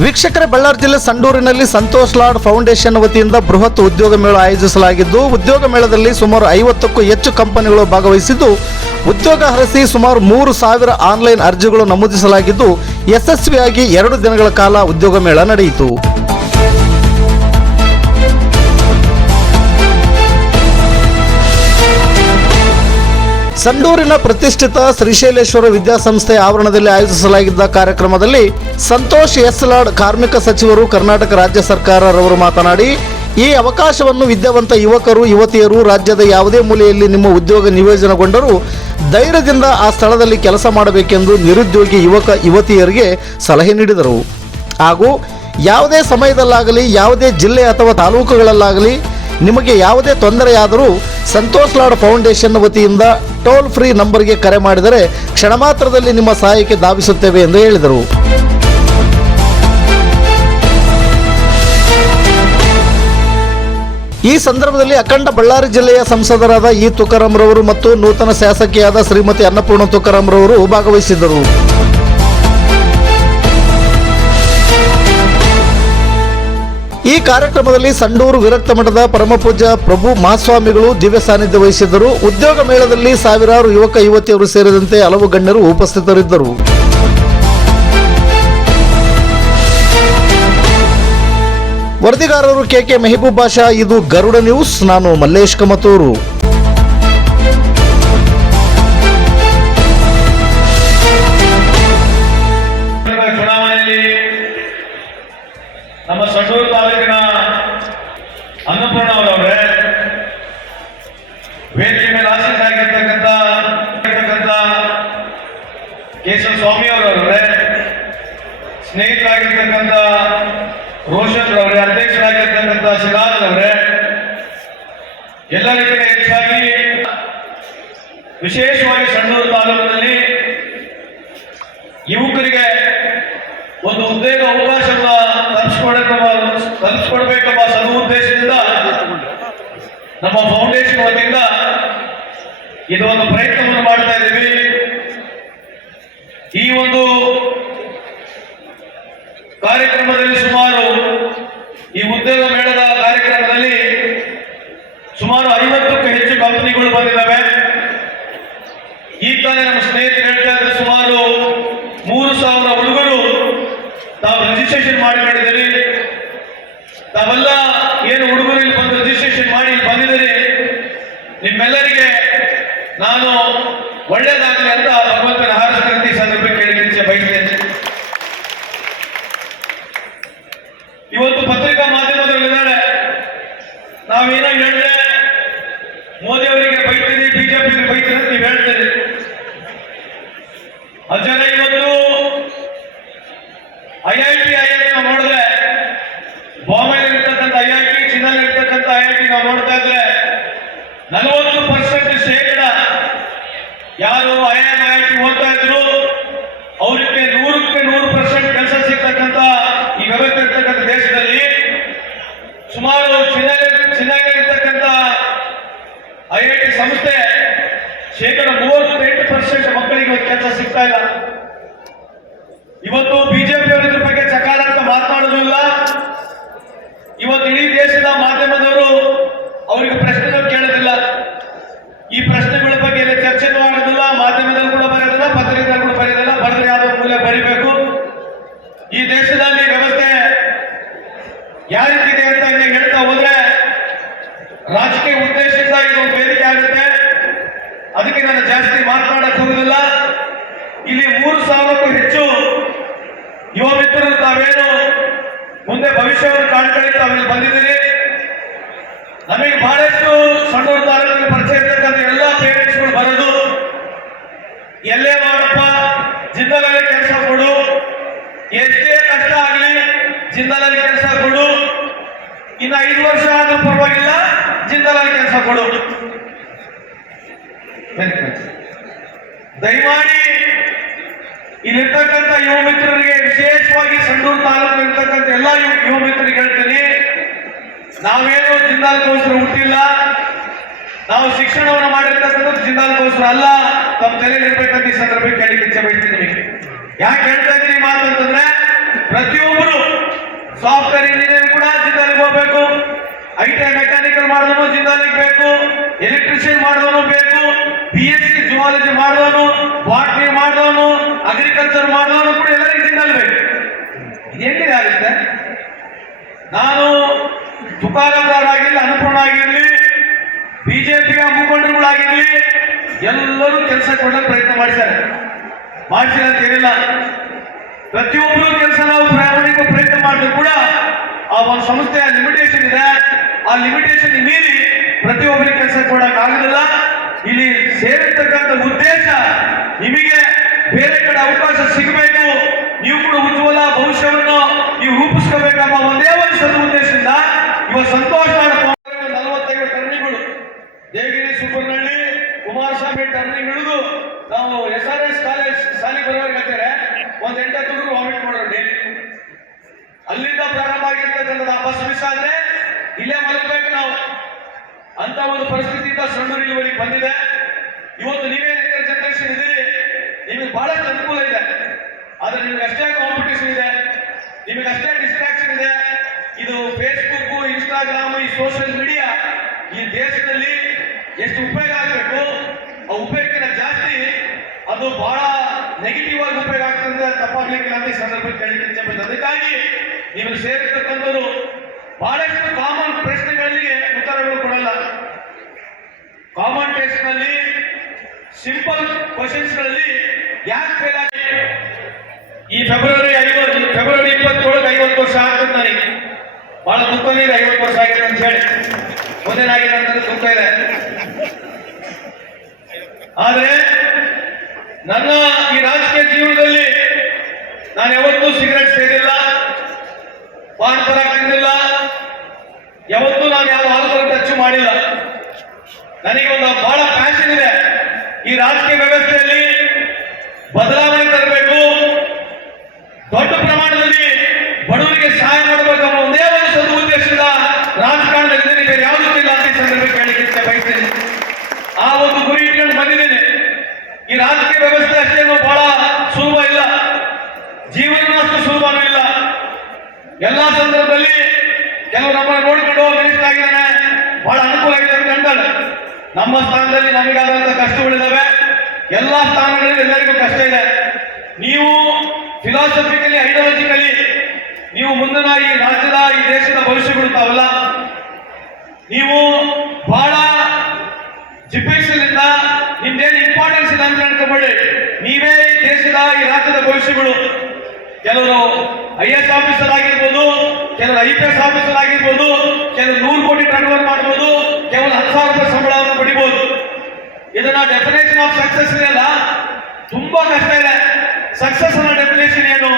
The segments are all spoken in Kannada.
ವೀಕ್ಷಕರೇ, ಬಳ್ಳಾರಿ ಜಿಲ್ಲೆ ಸಂಡೂರಿನಲ್ಲಿ ಸಂತೋಷ್ ಲಾಡ್ ಫೌಂಡೇಶನ್ ವತಿಯಿಂದ ಬೃಹತ್ ಉದ್ಯೋಗ ಮೇಳ ಆಯೋಜಿಸಲಾಗಿದ್ದು, ಉದ್ಯೋಗ ಮೇಳದಲ್ಲಿ ಸುಮಾರು 50ಕ್ಕೂ ಹೆಚ್ಚು ಕಂಪನಿಗಳು ಭಾಗವಹಿಸಿದ್ದು, ಉದ್ಯೋಗ ಹರಸಿ ಸುಮಾರು 3,000 ಆನ್ಲೈನ್ ಅರ್ಜಿಗಳು ನಮೂದಿಸಲಾಗಿದ್ದು, ಯಶಸ್ವಿಯಾಗಿ 2 ದಿನಗಳ ಕಾಲ ಉದ್ಯೋಗ ಮೇಳ ನಡೆಯಿತು. ಸಂಡೂರಿನ ಪ್ರತಿಷ್ಠಿತ ಶ್ರೀಶೈಲೇಶ್ವರ ವಿದ್ಯಾಸಂಸ್ಥೆ ಆವರಣದಲ್ಲಿ ಆಯೋಜಿಸಲಾಗಿದ್ದ ಕಾರ್ಯಕ್ರಮದಲ್ಲಿ ಸಂತೋಷ್ ಎಸ್ ಲಾಡ್ ಕಾರ್ಮಿಕ ಸಚಿವರು ಕರ್ನಾಟಕ ರಾಜ್ಯ ಸರ್ಕಾರರವರು ಮಾತನಾಡಿ, ಈ ಅವಕಾಶವನ್ನು ವಿದ್ಯಾವಂತ ಯುವಕರು ಯುವತಿಯರು ರಾಜ್ಯದ ಯಾವುದೇ ಮೂಲೆಯಲ್ಲಿ ನಿಮ್ಮ ಉದ್ಯೋಗ ನಿಯೋಜನೆಗೊಂಡರೂ ಧೈರ್ಯದಿಂದ ಆ ಸ್ಥಳದಲ್ಲಿ ಕೆಲಸ ಮಾಡಬೇಕೆಂದು ನಿರುದ್ಯೋಗಿ ಯುವಕ ಯುವತಿಯರಿಗೆ ಸಲಹೆ ನೀಡಿದರು. ಹಾಗೂ ಯಾವುದೇ ಸಮಯದಲ್ಲಾಗಲಿ ಯಾವುದೇ ಜಿಲ್ಲೆ ಅಥವಾ ತಾಲೂಕುಗಳಲ್ಲಾಗಲಿ ನಿಮಗೆ ಯಾವುದೇ ತೊಂದರೆಯಾದರೂ ಸಂತೋಷ್ ಲಾಡ್ ಫೌಂಡೇಶನ್ ವತಿಯಿಂದ ಟೋಲ್ ಫ್ರೀ ನಂಬರ್ಗೆ ಕರೆ ಮಾಡಿದರೆ ಕ್ಷಣ ಮಾತ್ರದಲ್ಲಿ ನಿಮ್ಮ ಸಹಾಯಕ್ಕೆ ಧಾವಿಸುತ್ತೇವೆ ಎಂದು ಹೇಳಿದರು. ಈ ಸಂದರ್ಭದಲ್ಲಿ ಅಖಂಡ ಬಳ್ಳಾರಿ ಜಿಲ್ಲೆಯ ಸಂಸದರಾದ ಇ ತುಕಾರಾಂ ರವರು ಮತ್ತು ನೂತನ ಶಾಸಕಿಯಾದ ಶ್ರೀಮತಿ ಅನ್ನಪೂರ್ಣ ತುಕಾರಾಂ ರವರು ಭಾಗವಹಿಸಿದ್ದರು. ಈ ಕಾರ್ಯಕ್ರಮದಲ್ಲಿ ಸಂಡೂರು ವಿರಕ್ತ ಮಠದ ಪರಮಪೂಜ್ಯ ಪ್ರಭು ಮಹಾಸ್ವಾಮಿಗಳು ದಿವ್ಯ ಸಾನ್ನಿಧ್ಯ ವಹಿಸಿದ್ದರು. ಉದ್ಯೋಗ ಮೇಳದಲ್ಲಿ ಸಾವಿರಾರು ಯುವಕ ಯುವತಿಯರು ಸೇರಿದಂತೆ ಹಲವು ಗಣ್ಯರು ಉಪಸ್ಥಿತರಿದ್ದರು. ವರದಿಗಾರರು ಕೆಕೆ ಮೆಹಬೂಬ್ ಬಾಷಾ. ಇದು ಗರುಡ ನ್ಯೂಸ್. ನಾನು ಮಲ್ಲೇಶ್ ಕಮತೂರು. ನಮ್ಮ ಸಂಡೂರು ತಾಲೂಕಿನ ಅನ್ನಪೂರ್ಣ ಅವರವರೇ, ವೇದಿಕೆ ಮೇಲೆ ಆಸೀನರಾಗಿರ್ತಕ್ಕಂಥ ಕೇಶವ ಸ್ವಾಮಿ ಅವರವರೇ, ಸ್ನೇಹಿತರಾಗಿರ್ತಕ್ಕಂಥ ರೋಷನ್ ಅವರೇ, ಅಧ್ಯಕ್ಷರಾಗಿರ್ತಕ್ಕಂಥ ಶಿರಾಜ್ ಅವರೇ, ಎಲ್ಲರಿಗಿಂತ ಹೆಚ್ಚಾಗಿ ವಿಶೇಷವಾಗಿ ಸಂಡೂರು ತಾಲೂಕಿನಲ್ಲಿ ಯುವಕರಿಗೆ ಒಂದು ಉದ್ಯೋಗ ಅವಕಾಶವನ್ನ ತಲುಪಿಸ್ಕೊಡ್ಬೇಕೆಂಬ ಸದುದ್ದೇಶದಿಂದ ನಮ್ಮ ಫೌಂಡೇಶನ್ ವತಿಯಿಂದ ಇದು ಒಂದು ಪ್ರಯತ್ನವನ್ನು ಮಾಡ್ತಾ ಇದ್ದೀವಿ. ಈ ಒಂದು ಕಾರ್ಯಕ್ರಮದಲ್ಲಿ ಈ ಉದ್ಯೋಗ ಮೇಳದ ಕಾರ್ಯಕ್ರಮದಲ್ಲಿ ಸುಮಾರು 50ಕ್ಕೂ ಹೆಚ್ಚು ಕಂಪನಿಗಳು ಬಂದಿದ್ದಾವೆ. ಈ ತಾನೇ ನಮ್ಮ ಸ್ನೇಹಿತರು ಹೇಳ್ತಾ ಇದ್ದಾರೆ, ಸುಮಾರು 3,000 ಹುಡುಗರು ತಾವು ರಿಜಿಸ್ಟ್ರೇಷನ್ ಮಾಡಿಕೊಂಡಿದ್ದೀರಿ. ತಾವೆಲ್ಲ ಏನು ಹುಡುಗರು ಇಲ್ಲಿ ಬಂದು ರಿಜಿಸ್ಟ್ರೇಷನ್ ಮಾಡಿ ಇಲ್ಲಿ ಬಂದಿದ್ದೀರಿ, ನಿಮ್ಮೆಲ್ಲರಿಗೆ ನಾನು ಒಳ್ಳೇದಾಗಲಿ ಅಂತ ಭಗವಂತನ ಹಾರೈಸಿ ಸಂದರ್ಭಕ್ಕೆ ಕೇಳಿಕೆ ಬಯಸ್ತೇನೆ. ಇವತ್ತು ಪತ್ರಿಕಾ ಮಾಧ್ಯಮದಲ್ಲಿದ್ದಾರೆ, ನಾವೇನೋ ಹೇಳಿದ್ರೆ ಮೋದಿ ಅವರಿಗೆ ಬೈತೀರಿ, ಬಿಜೆಪಿಗೆ ಬೈತೀರಿ ಅಂತ ನೀವು ಹೇಳ್ತೀರಿ. ಅಜ್ಜನ ಇವತ್ತು IIT ನಾವು ನೋಡಿದ್ರೆ, ಬಾಂಬೆಯಲ್ಲಿ ಇರ್ತಕ್ಕಂಥ IIT, ಚೀನಾದಲ್ಲಿ ಇರ್ತಕ್ಕಂಥ IIT ನಾವು ನೋಡ್ತಾ ಇದ್ರೆ 40% ಶೇಕಡ ಯಾರು IIT ಓದ್ತಾ ಇದ್ರು ಅವರಿಗೆ 100% ಕೆಲಸ ಸಿಗ್ತಕ್ಕಂಥ ಈ ವ್ಯವಸ್ಥೆ ಇರ್ತಕ್ಕಂಥ ದೇಶದಲ್ಲಿ ಸುಮಾರು ಚೀನಾದಲ್ಲಿರ್ತಕ್ಕಂಥ IIT ಸಂಸ್ಥೆ ಶೇಕಡ 38% ಮಕ್ಕಳಿಗೆ ಕೆಲಸ ಸಿಗ್ತಾ ಇಲ್ಲ. ಇವತ್ತು ಬಿಜೆಪಿ ಅವರು ಇದ್ರ ಬಗ್ಗೆ ಸಕಾರಾತ್ಮಕ ಮಾತನಾಡುವುದಿಲ್ಲ. ಇವತ್ತು ಇಡೀ ದೇಶದ ಮಾಧ್ಯಮದವರು ಅವರಿಗೆ ಪ್ರಶ್ನೆಗಳು ಕೇಳೋದಿಲ್ಲ. ಈ ಪ್ರಶ್ನೆಗಳ ಬಗ್ಗೆ ಚರ್ಚೆ ಮಾಡೋದಿಲ್ಲ, ಮಾಧ್ಯಮದಲ್ಲಿ ಕೂಡ ಬರೆಯೋದಿಲ್ಲ, ಪತ್ರಿಕೆಗಳು ಕೂಡ ಬರೆಯೋದಿಲ್ಲ. ಬರೆದ್ರೆ ಯಾವುದೋ ಮೂಲೆ ಬರಿಬೇಕು. ಈ ದೇಶದಲ್ಲಿ ವ್ಯವಸ್ಥೆ ಯಾವ ರೀತಿ ಇದೆ ಅಂತ ಹೇಳ್ತಾ ಹೋದ್ರೆ ರಾಜಕೀಯ ಉದ್ದೇಶದಿಂದ ಇದು ಒಂದು ವೇದಿಕೆ ಆಗುತ್ತೆ. ಅದಕ್ಕೆ ನಾನು ಜಾಸ್ತಿ ಮಾತನಾಡಕ್ ಹೋಗುದಿಲ್ಲ. ಇಲ್ಲಿ 3,000ಕ್ಕೂ ಹೆಚ್ಚು ಯುವ ಮಿತ್ರರು ತಾವೇನು ಮುಂದೆ ಭವಿಷ್ಯವನ್ನು ಕಾಣ್ಕೊಳ್ಳಿ ತಾವಿಲ್ಲಿ ಬಂದಿದ್ದೀರಿ. ನಮಗೆ ಬಹಳಷ್ಟು ಸಂಡೂರು ತಾಲೂಕಿನ ಪರಿಚಯ ಇರ್ತಕ್ಕಂಥ ಎಲ್ಲ ಪೇರೆಂಟ್ಸ್ಗಳು ಬರೋದು, ಎಲ್ಲೇ ಮಾಡಪ್ಪ ಜಿಂದಾಲಲ್ಲಿ ಕೆಲಸ ಕೊಡು, ಎಷ್ಟೇ ಕಷ್ಟ ಆಗಲಿ ಜಿಂದಾಲಲ್ಲಿ ಕೆಲಸ ಕೊಡು, ಇನ್ನು 5 ವರ್ಷ ಆದ್ರೂ ಪರವಾಗಿಲ್ಲ ಜಿಂದಾಲಲ್ಲಿ ಕೆಲಸ ಕೊಡು. ದಯಮಾಡಿ ಇಲ್ಲಿರ್ತಕ್ಕಂಥ ಯುವ ಮಿತ್ರರಿಗೆ, ವಿಶೇಷವಾಗಿ ಸಂಡೂರು ತಾಲೂಕು ಇರ್ತಕ್ಕಂಥ ಎಲ್ಲ ಯುವ ಮಿತ್ರರಿಗೆ ಹೇಳ್ತೀನಿ, ನಾವೇನು ಜಿಂದಾಲ್ಗೋಸ್ಕರ ಹುಟ್ಟಿಲ್ಲ. ನಾವು ಶಿಕ್ಷಣವನ್ನು ಮಾಡಿರ್ತಕ್ಕಂಥದ್ದು ಜಿಂದಾಲ್ಗೋಸ್ಕರ ಅಲ್ಲ. ತಮ್ಮ ತಲೆಯಲ್ಲಿ ಇರ್ಬೇಕಂತ ಈ ಸಂದರ್ಭಕ್ಕೆ ಕೇಳಿ ಇಚ್ಛೆ ಬಯಸ್ತೀನಿ. ಯಾಕೆ ಹೇಳ್ತಾ ಇದ್ದೀನಿ ಮಾತು ಅಂತಂದ್ರೆ, ಪ್ರತಿಯೊಬ್ಬರು ಸಾಫ್ಟ್ವೇರ್ ಇಂಜಿನಿಯರ್ ಕೂಡ ಜಿಂದಾಲಿಗೆ ಹೋಗ್ಬೇಕು, ಐಟಿ ಮೆಕ್ಯಾನಿಕಲ್ ಮಾಡಿದವನು ಜಿಂದಾಲಿಗೆ ಬೇಕು, ಎಲೆಕ್ಟ್ರಿಷಿಯನ್ ಮಾಡಿದವನು ಬೇಕು, BSc ಜುವಾಲಜಿ ಮಾಡಿದವನು, ಬಾಟ್ನಿ ಮಾಡಿದವನು, ಅಗ್ರಿಕಲ್ಚರ್ ಮಾಡಿದವನು ಕೂಡ ಎಲ್ಲರಿಗೂ ಜಿಂದಾಲ್ ಬೇಕು. ಹೆಂಗಿದೆ ಆಗುತ್ತೆ? ನಾನು ತುಕಾರಾಮರಾಗಿರ್ಲಿ, ಅನ್ನಪೂರ್ಣ ಆಗಿರ್ಲಿ, ಬಿಜೆಪಿಯ ಮುಖಂಡರುಗಳಾಗಿರ್ಲಿ, ಎಲ್ಲರೂ ಕೆಲಸ ಕೊಡಲು ಪ್ರಯತ್ನ ಮಾಡಿದ್ದಾರೆ. ಮಾಡಿಸಿಲ್ಲ ಅಂತ ಏನಿಲ್ಲ, ಪ್ರತಿಯೊಬ್ಬರು ಕೆಲಸ ನಾವು ಪ್ರಾಮಾಣಿಕ ಪ್ರಯತ್ನ ಮಾಡಿದ್ರು ಕೂಡ ಆ ಒಂದು ಸಂಸ್ಥೆಯ ಲಿಮಿಟೇಷನ್ ಇದೆ. ಆ ಲಿಮಿಟೇಷನ್ ಮೀರಿ ಪ್ರತಿಯೊಬ್ಬರಿಗೆ ಕೆಲಸ ಕೊಡಕ್ ಆಗುದಿಲ್ಲ. ಇಲ್ಲಿ ಸೇರಿರ್ತಕ್ಕಂಥ ಉದ್ದೇಶ ನಿಮಗೆ ಬೇರೆ ಕಡೆ ಅವಕಾಶ ಸಿಗಬೇಕು, ನೀವು ಕೂಡ ಉಜ್ವಲ ಭವಿಷ್ಯವನ್ನು ನೀವು ರೂಪಿಸ್ಕೋಬೇಕಂಬ ಒಂದೇ ಒಂದು ಸದ ಉದ್ದೇಶದಿಂದ ಇವಾಗ ಸಂತೋಷ 45 ಟರ್ನಿಗಳು ದೇವಗಿರಿ, ಸುಬ್ಬನಹಳ್ಳಿ, ಕುಮಾರಸ್ವಾಮಿ ಟರ್ನಿಂಗ್ ಇಳಿದು ನಾವು SRS ಕಾಲೇಜ್ ಶಾಲೆಗೆ ಬರೋರ್ಗಾದ್ರೆ ಒಂದ್ 8 ಹುಡುಗರು ವಾಮಿಟ್ ಮಾಡೋರು ಡೈಲಿ. ಅಲ್ಲಿಂದ ಪ್ರಾರಂಭ ಆಗಿರ್ತಕ್ಕಂಥ ಆ ಬಸ್ ಮಿಸ್ ಆದ್ರೆ ಇಲ್ಲೇ ಮಲಗಬೇಕು ನಾವು ಅಂತ ಒಂದು ಪರಿಸ್ಥಿತಿಯಿಂದ ಸಣ್ಣೂರು ಇಲ್ಲಿವರೆಗೆ ಬಂದಿದೆ. ಇವತ್ತು ನೀವೇನು ಜನರೇಷನ್ ಇದ್ದೀರಿ, ನಿಮಗೆ ಬಹಳಷ್ಟು ಅನುಕೂಲ ಇದೆ. ಆದ್ರೆ ನಿಮ್ಗೆ ಅಷ್ಟೇ ಕಾಂಪಿಟೇಷನ್ ಇದೆ, ನಿಮಗೆ ಅಷ್ಟೇ ಡಿಸ್ಟ್ರಾಕ್ಷನ್ ಇದೆ. ಇದು ಫೇಸ್ಬುಕ್, ಇನ್ಸ್ಟಾಗ್ರಾಮ್, ಈ ಸೋಷಿಯಲ್ ಮೀಡಿಯಾ ಈ ದೇಶದಲ್ಲಿ ಎಷ್ಟು ಉಪಯೋಗ ಆಗಬೇಕು, ಆ ಉಪಯೋಗಕ್ಕಿಂತ ಜಾಸ್ತಿ ಅದು ಬಹಳ ನೆಗೆಟಿವ್ ಆಗಿ ಉಪಯೋಗ ಆಗ್ತದೆ. ತಪ್ಪಾಗ್ಲಿಕ್ಕಿಲ್ಲ ಅಂತ ಈ ಸಂದರ್ಭದಲ್ಲಿ ಕೇಳಲಿಕ್ಕೆ. ಅದಕ್ಕಾಗಿ ನೀವು ಸೇರಿರ್ತಕ್ಕಂಥವ್ರು ಬಹಳಷ್ಟು ಕಾಮನ್ ಪ್ರಶ್ನೆಗಳಿಗೆ ಉತ್ತರಗಳು ಕೊಡಲ್ಲ. ಕಾಮನ್ ಟೆಸ್ಟ್ ನಲ್ಲಿ ಸಿಂಪಲ್ ಕ್ವಶನ್ಸ್ ಗಳಲ್ಲಿ ಯಾಕೆ ಫೇಲ್ ಆಗಿ ಈ ಫೆಬ್ರವರಿ 27 50 ವರ್ಷ ಆಗ್ತದೆ. ನನಗೆ ಬಹಳ ದುಃಖ ಇದೆ, 50 ವರ್ಷ ಆಗಿದೆ ಅಂತ ಹೇಳಿ. ಮೊದಲಾಗಿದೆ ಅಂತ ದುಃಖ ಇದೆ. ಆದ್ರೆ ನನ್ನ ಈ ರಾಜಕೀಯ ಜೀವನದಲ್ಲಿ ನಾನು ಯಾವತ್ತೂ ಸಿಗರೆಟ್ ಸೇರಿಲ್ಲ, ಪಾನ್ ಪರಾಗ್ ತಿಂದಿಲ್ಲ, ಯಾವತ್ತೂ ನಾನು ಯಾವ ಆಲ್ಕೋಹಾಲ್ ಟಚ್ ಮಾಡಿಲ್ಲ. ನನಗೆ ಒಂದು ಬಹಳ ಪ್ಯಾಷನ್ ಇದೆ, ಈ ರಾಜಕೀಯ ವ್ಯವಸ್ಥೆಯಲ್ಲಿ ಬದಲಾವಣೆ ತರಬೇಕು, ದೊಡ್ಡ ಪ್ರಮಾಣದಲ್ಲಿ ಬಡವರಿಗೆ ಸಹಾಯ ಮಾಡಬೇಕು ಅನ್ನೋ ಒಂದೇ ಒಂದು ಸದ ಉದ್ದೇಶದಿಂದ ರಾಜಕಾರಣದಲ್ಲಿ ಬೇರೆ ಯಾವುದೂ ಇಲ್ಲ ಅಂತ ಈ ಸಂದರ್ಭ ಕೇಳಲಿಕ್ಕೆ ಬಯಸ್ತೇನೆ. ಆ ಒಂದು ಗುರಿ ಇಟ್ಕೊಂಡು ಬಂದಿದ್ದೇನೆ. ಈ ರಾಜಕೀಯ ವ್ಯವಸ್ಥೆ ಅಷ್ಟೇನು ಬಹಳ ಸುಲಭ ಇಲ್ಲ, ಜೀವನ ಅಷ್ಟು ಸುಲಭನೂ ಇಲ್ಲ. ಎಲ್ಲಾ ಸಂದರ್ಭದಲ್ಲಿ ಕೆಲವು ನಮ್ಮನ್ನು ನೋಡಿಕೊಂಡು ಮಿನಿಸ್ಟರ್ ಆಗಿದ್ದಾನೆ, ಬಹಳ ಅನುಕೂಲ ಆಗಿದೆ ಅಂತ ಅಂತಾರೆ. ನಮ್ಮ ಸ್ಥಾನದಲ್ಲಿ ನಮಗಾದಂತ ಕಷ್ಟಗಳಿದ್ದಾವೆ, ಎಲ್ಲಾ ಸ್ಥಾನಗಳಲ್ಲಿ ಎಲ್ಲರಿಗೂ ಕಷ್ಟ ಇದೆ. ನೀವು ಫಿಲಾಸಫಿಕಲಿ, ಐಡಿಯಾಲಜಿಕಲಿ ನೀವು ಮುಂದಿನ ಈ ರಾಜ್ಯದ, ಈ ದೇಶದ ಭವಿಷ್ಯಗಳು ತಾವಲ್ಲ. ನೀವು ಬಹಳ ಜಿಪೇಕ್ಷದಿಂದ ನಿಮ್ದೇನು ಇಂಪಾರ್ಟೆನ್ಸ್ ಇಲ್ಲ ಅಂತ ಅನ್ಕೋಬೇಡಿ. ನೀವೇ ಈ ದೇಶದ, ಈ ರಾಜ್ಯದ ಭವಿಷ್ಯಗಳು. ಕೆಲವರು IAS ಆಫೀಸರ್ ಆಗಿರ್ಬೋದು, ಕೆಲವರು IPS ಆಫೀಸರ್ ಆಗಿರ್ಬೋದು, ಕೆಲವರು 100 ಕೋಟಿ ಟರ್ನ್ ಓವರ್ ಮಾಡ್ಬೋದು, ಕೇವಲ 10,000 ರೂಪಾಯಿ ಸಂಬಳವನ್ನು ಪಡಿಬಹುದು. ಇದನ್ನ ಡೆಫಿನೇಷನ್ ಆಫ್ ಸಕ್ಸಸ್ ಇದೆಯಲ್ಲ, ತುಂಬಾ ಕಷ್ಟ ಇದೆ. ಸಕ್ಸಸ್ ಅನ್ನ ಡೆಫಿನೇಷನ್ ಏನು?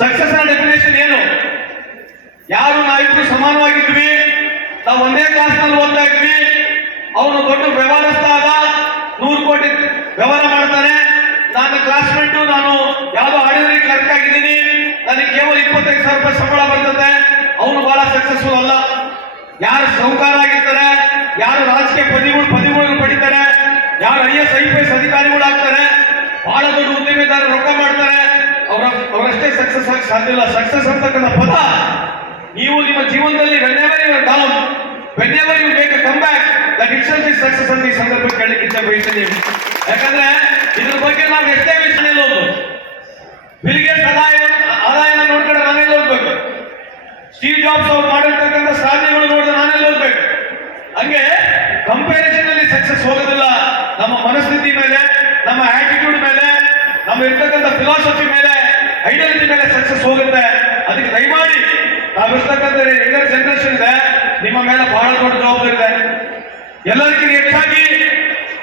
ಸಕ್ಸಸ್ ನ ಡೆಫಿನೇಷನ್ ಏನು? ಯಾರು ನಾವಿಬ್ರು ಸಮಾನವಾಗಿದ್ವಿ, ನಾವು ಒಂದೇ ಕ್ಲಾಸ್ ನಲ್ಲಿ ಓದ್ತಾ ಇದ್ವಿ, ಅವನು ದೊಡ್ಡ ವ್ಯವಹಾರಸ್ಥ ಆದ, 100 ಕೋಟಿ ವ್ಯವಹಾರ ಮಾಡ್ತಾನೆ, ನಾನು ಕ್ಲಾಸ್ಮೇಟ್, ನಾನು ಯಾವುದೋ ಆರ್ಡಿನರಿ ಕ್ಲರ್ಕ್ ಆಗಿದ್ದೀನಿ, ನನಗೆ ಕೇವಲ 25,000 ರೂಪಾಯಿ ಸಂಬಳ ಬರ್ತದೆ, ಅವನು ಬಹಳ ಸಕ್ಸಸ್ಫುಲ್ ಅಲ್ಲ. ಯಾರು ಸೌಕಾರ ಆಗಿರ್ತಾರೆ, ಯಾರು ರಾಜಕೀಯ ಪದವಿಗಳು ಪಡಿತಾರೆ, ಯಾರು IAS IPS ಅಧಿಕಾರಿಗಳು ಆಗ್ತಾರೆ, ಬಹಳ ದೊಡ್ಡ ಉದ್ಯಮಿದಾರರು ರೊಕ್ಕ ಮಾಡ್ತಾರೆ, ಅವರಷ್ಟೇ ಸಕ್ಸಸ್ ಆಗಿ ಸಾಧ್ಯ ಇಲ್ಲ. ಸಕ್ಸಸ್ ಅಂತಕ್ಕಂಥ ಪದ ನೀವು ನಿಮ್ಮ ಜೀವನದಲ್ಲಿ whenever you are down, whenever you make a comeback, that itself is success ಅಂತ ಈ ಸಂದರ್ಭದಲ್ಲಿ ಕೇಳಲಿಕ್ಕೆ ಇಚ್ಛೆ ಬಯಸಿದ್ದೀವಿ. ಯಾಕಂದ್ರೆ ಇದ್ರ ಬಗ್ಗೆ ನಾವು ಎಷ್ಟೇ ವಿಷಯ ಹೋಗ್ಬೋದು, ಬಿಲ್ ಗೇಟ್ಸ್ ಆದಾಯನ ನೋಡ್ಕೊಂಡ್ರೆ ನಾನೆಲ್ಲ ಹೋಗ್ಬೇಕು, ಸ್ಟೀವ್ ಜಾಬ್ಸ್ ಅವ್ರು ಮಾಡಿರ್ತಕ್ಕಂಥ ಸಾಧನೆಗಳು ನೋಡಿದ್ರೆ ನಾನೆಲ್ಲ ಹೋಗ್ಬೇಕು. ಹಂಗೆ ಕಂಪ್ಯಾರಿಸನ್ ಅಲ್ಲಿ ಸಕ್ಸಸ್ ಹೋಗೋದಿಲ್ಲ. ನಮ್ಮ ಮನಸ್ಥಿತಿ ಮೇಲೆ, ನಮ್ಮ ಆಟಿಟ್ಯೂಡ್ ಮೇಲೆ, ನಮ್ಮ ಇರ್ತಕ್ಕಂಥ ಫಿಲಾಸಫಿ ಮೇಲೆ, ಐಡಿಯಾಲಜಿ ಮೇಲೆ ಸಕ್ಸಸ್ ಹೋಗುತ್ತೆ. ಅದಕ್ಕೆ ದಯಮಾಡಿ ನಾವಿರ್ತಕ್ಕಂಥ ಯಂಗರ್ ಜನರೇಷನ್ ಇದೆ, ನಿಮ್ಮ ಮೇಲೆ ಬಹಳ ದೊಡ್ಡ ಜವಾಬ್ದಾರಿ ಇದೆ. ಎಲ್ಲರಿಗಿಂತ ಹೆಚ್ಚಾಗಿ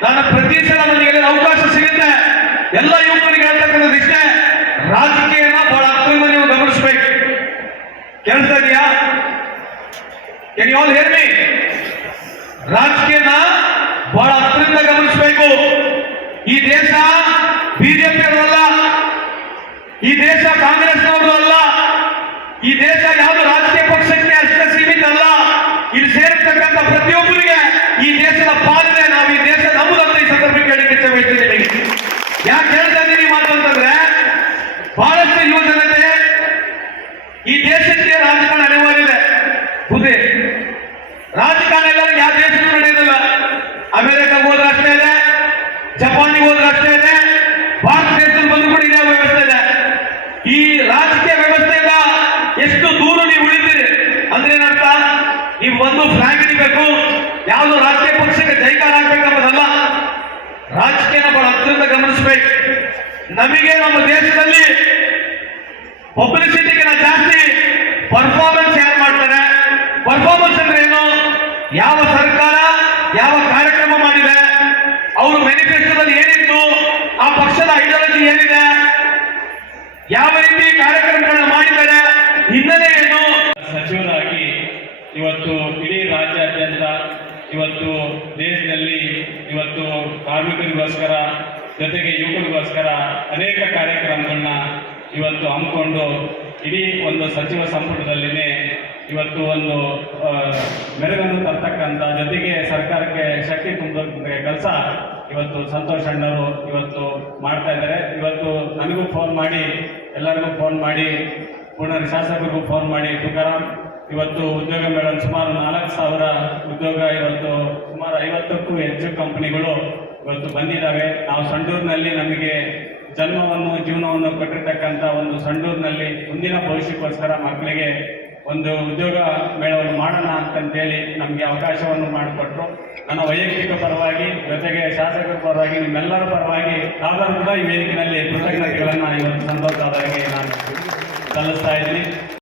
ನಾನು ಪ್ರತಿ ಸಲ ನನಗೆ ಅವಕಾಶ ಸಿಗುತ್ತೆ ಎಲ್ಲ ಯುವಕರಿಗೆ ಹೇಳ್ತಕ್ಕಂಥದ್ದು ಇಷ್ಟೇ, ರಾಜಕೀಯನ ಬಹಳ ಹತ್ತಿರದಿಂದ ನೀವು ಗಮನಿಸಬೇಕು. ಕೇಳ್ತಾ ಇದೆಯಾ? Can you all hear me? ರಾಜಕೀಯನ ಬಹಳ ಹತ್ತಿರದಿಂದ ಗಮನಿಸಬೇಕು. ಈ ದೇಶ ಬಿಜೆಪಿ ಅವರಲ್ಲ, ಈ ದೇಶ ಕಾಂಗ್ರೆಸ್ನವರು ಅಲ್ಲ, ಈ ದೇಶ ಯಾವುದು ರಾಜಕೀಯ ಪಕ್ಷಕ್ಕೆ ಅಷ್ಟೇ ಸೀಮಿತ ಅಲ್ಲ. ಇಲ್ಲಿ ಸೇರಿರ್ತಕ್ಕಂಥ ಪ್ರತಿಯೊಬ್ಬರಿಗೆ ಈ ದೇಶದ ಪಾಲನೆ, ನಾವು ಈ ದೇಶ ನಮ್ಮದಂತ ಈ ಸಂದರ್ಭ ಕೇಳಲಿಕ್ಕೆ ಇಚ್ಛೆ ಬಯಸ್ತಿದ್ದೀನಿ. ಯಾಕೆ ಹೇಳ್ತಾ ಇದ್ದೀನಿ ಮಾತು ಅಂತಂದ್ರೆ, ಬಹಳಷ್ಟು ಯುವ ಜನತೆ ಈ ದೇಶಕ್ಕೆ ರಾಜಕಾರಣ ಅನಿವಾರ್ಯ ಇದೆ. ಬುದ್ಧಿ ರಾಜಕಾರಣ ಎಲ್ಲರಿಗೂ ಯಾವ ದೇಶಕ್ಕೂ ನಡೆಯೋದಿಲ್ಲ. ಅಮೆರಿಕಾಗೆ ಹೋದ್ರೆ ಅಷ್ಟೇ ಇದೆ, ಜಪಾನಿಗೆ ಹೋದ್ರೆ ಅಷ್ಟೇ ಇದೆ, ಭಾರತ ದೇಶದಲ್ಲಿ ಬಂದು ಕೂಡ ಇದೇ ವ್ಯವಸ್ಥೆ ಇದೆ. ಈ ರಾಜಕೀಯ ವ್ಯವಸ್ಥೆಯಿಂದ ಎಷ್ಟು ದೂರ ನೀವು ಉಳಿತೀರಿ ಅಂದ್ರೆ ಏನರ್ಥ? ನೀವು ಒಂದು ಫ್ಲಾಗ್ ಹಿಡಿಬೇಕು, ಯಾವುದು ರಾಜಕೀಯ ಪಕ್ಷಕ್ಕೆ ಜೈಕಾರ ಆಗ್ಬೇಕಂಬುದಲ್ಲ. ರಾಜಕೀಯನ ಬಹಳ ಹತ್ತಿರದಿಂದ ಗಮನಿಸಬೇಕು. ನಮಗೆ ನಮ್ಮ ದೇಶದಲ್ಲಿ ಪಬ್ಲಿಸಿಟಿಗಿನ ಜಾಸ್ತಿ ಪರ್ಫಾರ್ಮೆನ್ಸ್ ಯಾರು ಮಾಡ್ತಾರೆ. ಪರ್ಫಾರ್ಮೆನ್ಸ್ ಅಂದ್ರೆ ಏನು? ಯಾವ ಸರ್ಕಾರ ಯಾವ ಕಾರ್ಯಕ್ರಮ ಮಾಡಿದೆ, ಅವರು ಮ್ಯಾನಿಫೆಸ್ಟೋದಲ್ಲಿ ಏನಿತ್ತು, ಆ ಪಕ್ಷದ ಐಡಿಯಾಲಜಿ ಏನಿದೆ, ಯಾವ ರೀತಿ ಕಾರ್ಯಕ್ರಮಗಳನ್ನ ಮಾಡಿದ್ದಾರೆ, ಹಿನ್ನೆಲೆ ಏನು. ಸಚಿವರಾಗಿ ಇವತ್ತು ಇಡೀ ರಾಜ್ಯಾದ್ಯಂತ ಇವತ್ತು ದೇಶದಲ್ಲಿ ಇವತ್ತು ಕಾರ್ಮಿಕರಿಗೋಸ್ಕರ ಜೊತೆಗೆ ಯುವಕರಿಗೋಸ್ಕರ ಅನೇಕ ಕಾರ್ಯಕ್ರಮಗಳನ್ನ ಇವತ್ತು ಹಮ್ಮಿಕೊಂಡು ಇಡೀ ಒಂದು ಸಚಿವ ಸಂಪುಟದಲ್ಲಿನೇ ಇವತ್ತು ಒಂದು ಮೆರುಗನ್ನು ತರ್ತಕ್ಕಂಥ ಜೊತೆಗೆ ಸರ್ಕಾರಕ್ಕೆ ಶಕ್ತಿ ತುಂಬುವ ಕೆಲಸ ಇವತ್ತು ಸಂತೋಷ್ ಅಣ್ಣವರು ಇವತ್ತು ಮಾಡ್ತಾ ಇದ್ದಾರೆ. ಇವತ್ತು ನನಗೂ ಫೋನ್ ಮಾಡಿ, ಎಲ್ಲರಿಗೂ ಫೋನ್ ಮಾಡಿ, ಪೂರ್ಣ ಶಾಸಕರಿಗೂ ಫೋನ್ ಮಾಡಿ, ತುಕಾರಾಮ್ ಇವತ್ತು ಉದ್ಯೋಗ ಮೇಳ ಸುಮಾರು 4,000 ಉದ್ಯೋಗ, ಇವತ್ತು ಸುಮಾರು 50ಕ್ಕೂ ಹೆಚ್ಚು ಕಂಪನಿಗಳು ಇವತ್ತು ಬಂದಿದ್ದಾವೆ. ನಾವು ಸಂಡೂರಿನಲ್ಲಿ ನಮಗೆ ಜನ್ಮವನ್ನು ಜೀವನವನ್ನು ಕೊಟ್ಟಿರ್ತಕ್ಕಂಥ ಒಂದು ಸಂಡೂರಿನಲ್ಲಿ ಮುಂದಿನ ಭವಿಷ್ಯಕ್ಕೋಸ್ಕರ ಮಕ್ಕಳಿಗೆ ಒಂದು ಉದ್ಯೋಗ ಮೇಳವನ್ನು ಮಾಡೋಣ ಅಂತಂತೇಳಿ ನಮಗೆ ಅವಕಾಶವನ್ನು ಮಾಡಿಕೊಟ್ರು. ನನ್ನ ವೈಯಕ್ತಿಕ ಪರವಾಗಿ ಜೊತೆಗೆ ಶಾಸಕರ ಪರವಾಗಿ ನಿಮ್ಮೆಲ್ಲರ ಪರವಾಗಿ ನಾವೆಲ್ಲರೂ ಕೂಡ ಈ ವೇದಿಕೆಯಲ್ಲಿ ಕೃತಜ್ಞತೆಗಳನ್ನು ಇವತ್ತು ಸಂತೋಷ ಅವರಿಗೆ ನಾನು ಸಲ್ಲಿಸ್ತಾ ಇದ್ದೀನಿ.